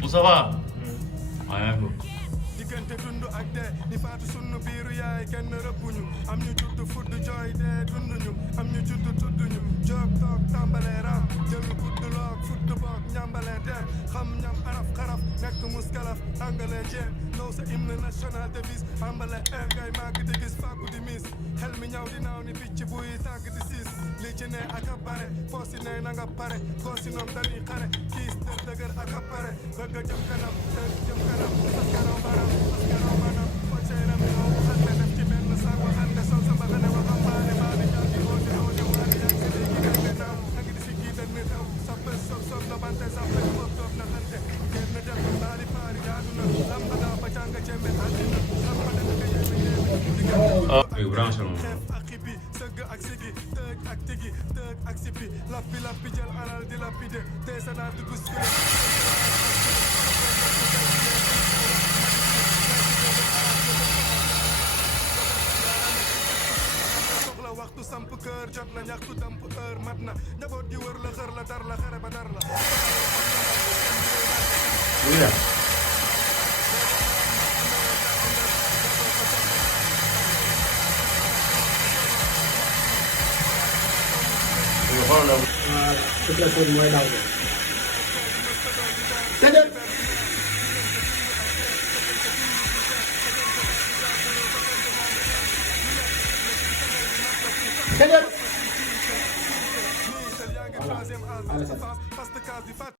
Moussa Ba. maa ngi diggante dund ak dee ni faatu sunu biiru yaay kenn rëbbuñu am ñu judd fudd jooy dee dunduñu am ñu judd tudduñu jóg toog tàmbalee raam jël gudd loog fudd boog ñambalee dee xam ñam araf xaraf nekk muskalaf angalee jeen now sa hymne national devise ambale air ngay màgg di gis fàggu di miis xel mi ñaw di naaw ni picc buy tàgg di siis li ci ne ak a bare foo si ne na nga pare koo si noom dañuy xare kiis dër dëgër ak a pare bëgg a jëm kanam dër jëm kanam sas karaw baram sas karaw manam foo cey na mi noo waxante def ci benn saak waxante sol sa mbaxane waxambaane maa di ñaar di oote oote maa di yàgg di gi dande naaw a ngi di si gii dañ ne taw sappe sob sob nobante sappe foof doof na xante génn dem baali paari daaduna lamba daa ba jàng cembe àddina lamba da nga yéeme yéeme diggante branché moom. xeef ak xibi sëgg ak sigi tëg ak tigi tëg ak sipi lappi lappi jël alal di lapide tey sa naa dugg soxla waxtu samp kër jot na ñaxtu damp heure mat na njaboot gi wër la xër la dar la xere ba dar la situation bi mooy daw de. déedéet. déedéet. voilà.